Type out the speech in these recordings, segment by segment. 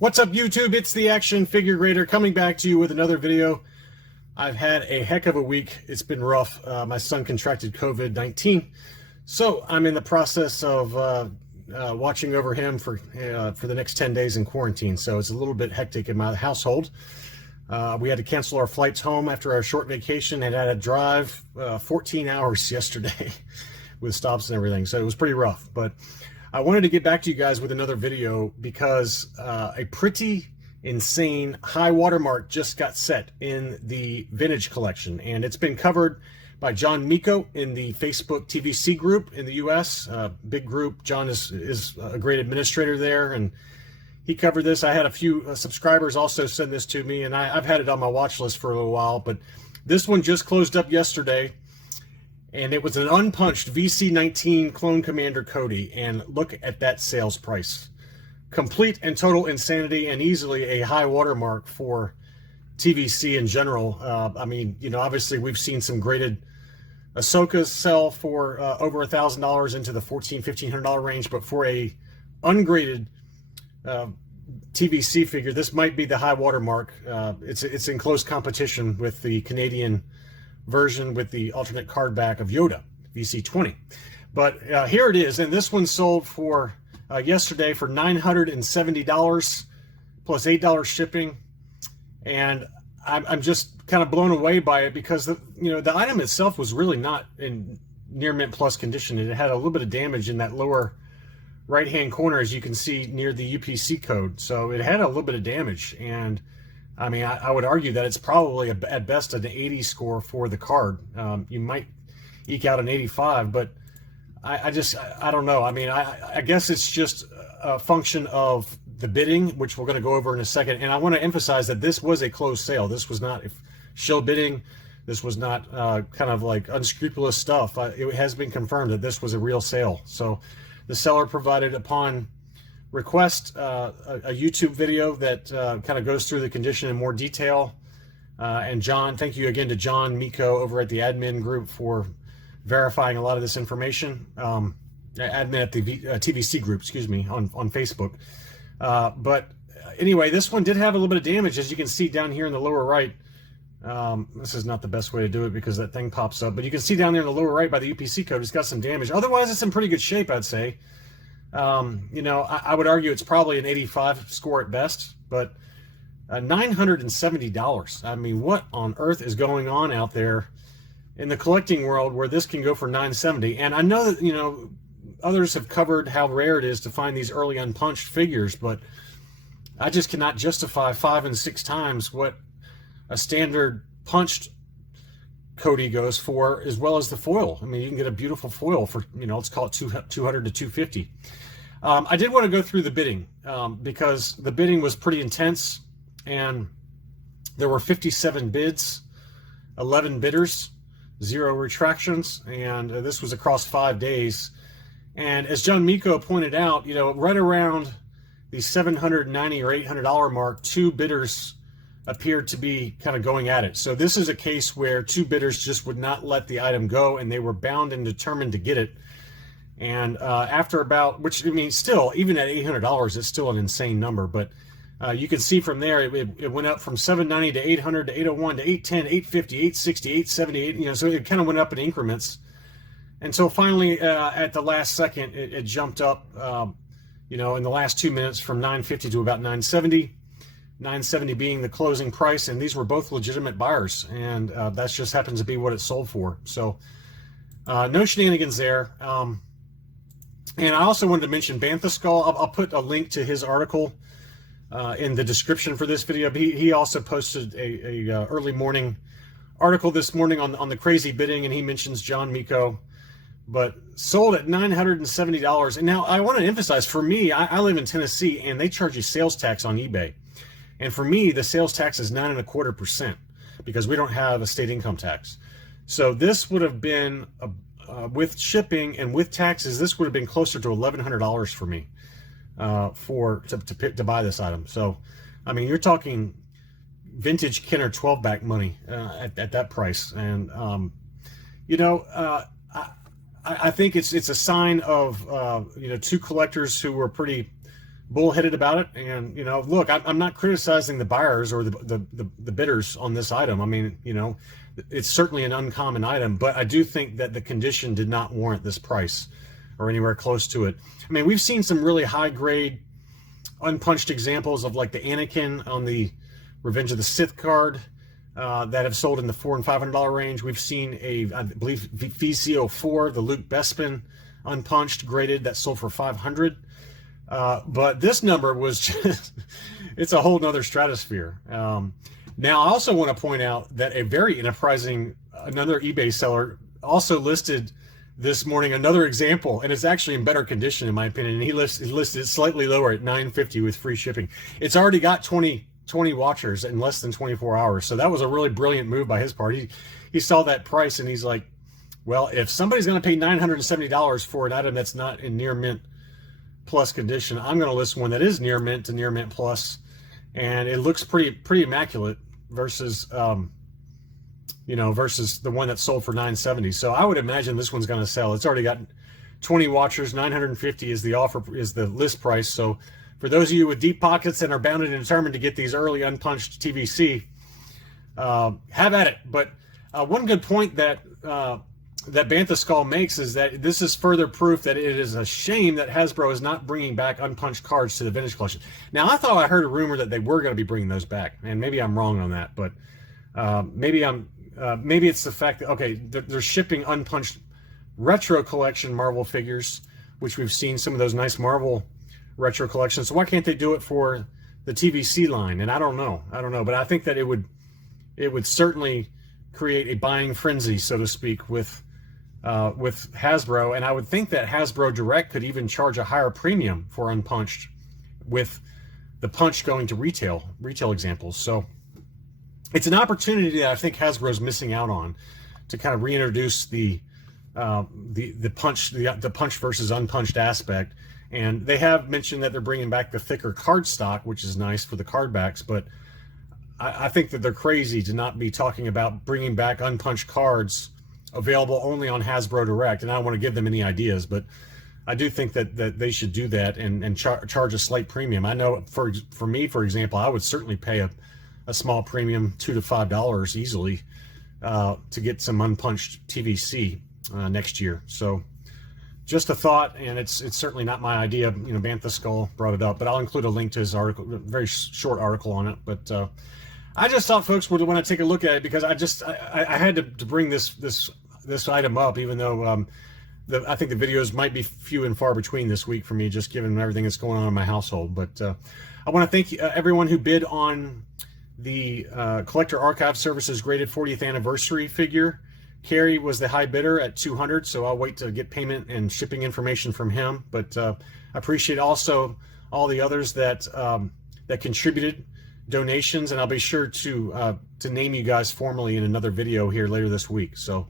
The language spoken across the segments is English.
What's up, YouTube? It's the Action Figure Grader coming back to you with another video. I've had a heck of a week. It's been rough. My son contracted COVID-19, so I'm in the process of watching over him for the next 10 days in quarantine. So it's a little bit hectic in my household. We had to cancel our flights home after our short vacation and had to drive 14 hours yesterday with stops and everything. So it was pretty rough, but I wanted to get back to you guys with another video because a pretty insane high watermark just got set in the vintage collection, and it's been covered by John Miko in the Facebook TVC group in the US. Big group. John is a great administrator there, and he covered this. I had a few subscribers also send this to me, and I've had it on my watch list for a little while, but this one just closed up yesterday. And it was an unpunched VC19 Clone Commander Cody, and look at that sales price. Complete and total insanity, and easily a high watermark for TVC in general. I mean, you know, obviously we've seen some graded Ahsokas sell for over $1,000 into the $1,400–1,500 range, but for a ungraded TVC figure, this might be the high watermark. It's in close competition with the Canadian version with the alternate card back of Yoda, VC20. But here it is, and this one sold for yesterday for $970 plus $8 shipping, and I'm just kind of blown away by it because the item itself was really not in near mint plus condition. It had a little bit of damage in that lower right hand corner, as you can see near the UPC code, so it had a little bit of damage. And I mean, I would argue that it's probably at best an 80 score for the card. You might eke out an 85, but I don't know. I mean, I guess it's just a function of the bidding, which we're going to go over in a second. And I want to emphasize that this was a closed sale. This was not shill bidding. This was not kind of like unscrupulous stuff. It has been confirmed that this was a real sale. So the seller provided, upon request, a YouTube video that kind of goes through the condition in more detail. And John, thank you again to John Miko over at the admin group for verifying a lot of this information. Admin at the TVC group, excuse me, on Facebook. But anyway, this one did have a little bit of damage, as you can see down here in the lower right. This is not the best way to do it because that thing pops up, but you can see down there in the lower right by the UPC code, it's got some damage. Otherwise, it's in pretty good shape, I'd say. You know, I would argue it's probably an 85 score at best, but $970. I mean, what on earth is going on out there in the collecting world where this can go for $970? And I know that, you know, others have covered how rare it is to find these early unpunched figures, but I just cannot justify 5 and 6 times what a standard punched Cody goes for, as well as the foil. I mean, you can get a beautiful foil for, you know, let's call it 200 to $250. I did want to go through the bidding because the bidding was pretty intense, and there were 57 bids, 11 bidders, 0 retractions, and this was across 5 days. And as John Miko pointed out, you know, right around the $790 or $800 mark, 2 bidders appeared to be kind of going at it. So this is a case where 2 bidders just would not let the item go, and they were bound and determined to get it. And after about, which, I mean, still, even at $800, it's still an insane number. But you can see from there, it went up from $790 to $800 to $801 to $810, $850, $860, $878. You know, so it kind of went up in increments. And so finally, at the last second, it jumped up, you know, in the last 2 minutes from $950 to about $970. $970 being the closing price, and these were both legitimate buyers, and that just happens to be what it sold for. So no shenanigans there. And I also wanted to mention Bantha Skull. I'll put a link to his article in the description for this video. But he also posted a early morning article this morning on the crazy bidding, and he mentions John Miko, but sold at $970. And now I want to emphasize, for me, I live in Tennessee, and they charge you sales tax on eBay. And for me, the sales tax is 9.25% because we don't have a state income tax. So this would have been, with shipping and with taxes, this would have been closer to $1,100 for me to buy this item. So, I mean, you're talking vintage Kenner 12-back money at that price. And, you know, I think it's a sign of, you know, 2 collectors who were pretty bullheaded about it. And, you know, look, I'm not criticizing the buyers or the bidders on this item. I mean, you know, it's certainly an uncommon item, but I do think that the condition did not warrant this price or anywhere close to it. I mean, we've seen some really high grade unpunched examples of like the Anakin on the Revenge of the Sith card that have sold in the $400 and $500 range. We've seen I believe VCO4, the Luke Bespin unpunched graded, that sold for $500. But this number was just, it's a whole nother stratosphere. Now, I also want to point out that a very enterprising, another eBay seller also listed this morning another example, and it's actually in better condition in my opinion. And he listed it slightly lower at $950 with free shipping. It's already got 20 watchers in less than 24 hours. So that was a really brilliant move by his part. He saw that price and he's like, well, if somebody's going to pay $970 for an item that's not in near mint plus condition, I'm going to list one that is near mint to near mint plus, and it looks pretty immaculate versus you know, versus the one that sold for $970. So I would imagine this one's going to sell. It's already got 20 watchers. $950 is the offer, is the list price. So for those of you with deep pockets and are bound and determined to get these early unpunched TVC, have at it. But one good point that that Bantha Skull makes is that this is further proof that it is a shame that Hasbro is not bringing back unpunched cards to the vintage collection. Now, I thought I heard a rumor that they were going to be bringing those back, and maybe I'm wrong on that, but maybe it's the fact that, okay, they're shipping unpunched retro collection Marvel figures, which we've seen some of those nice Marvel retro collections. So why can't they do it for the TVC line? And I don't know, but I think that it would certainly create a buying frenzy, so to speak, with Hasbro. And I would think that Hasbro Direct could even charge a higher premium for unpunched, with the punch going to retail examples. So it's an opportunity that I think Hasbro is missing out on to kind of reintroduce the punch versus unpunched aspect. And they have mentioned that they're bringing back the thicker card stock, which is nice for the card backs, but I think that they're crazy to not be talking about bringing back unpunched cards available only on Hasbro Direct. And I don't want to give them any ideas, but I do think that they should do that and charge a slight premium. I know for me, for example, I would certainly pay a small premium, $2 to $5 easily, to get some unpunched TVC next year. So just a thought, and it's certainly not my idea. You know, Bantha Skull brought it up, but I'll include a link to his article, a very short article on it. But I just thought folks would want to take a look at it, because I had to bring this item up, even though I think the videos might be few and far between this week for me, just given everything that's going on in my household. But I want to thank everyone who bid on the Collector Archive Services graded 40th anniversary figure. Kerry was the high bidder at $200, so I'll wait to get payment and shipping information from him. But I appreciate also all the others that contributed donations, and I'll be sure to name you guys formally in another video here later this week. So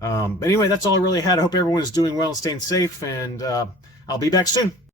anyway, that's all I really had. I hope everyone is doing well and staying safe, and I'll be back soon.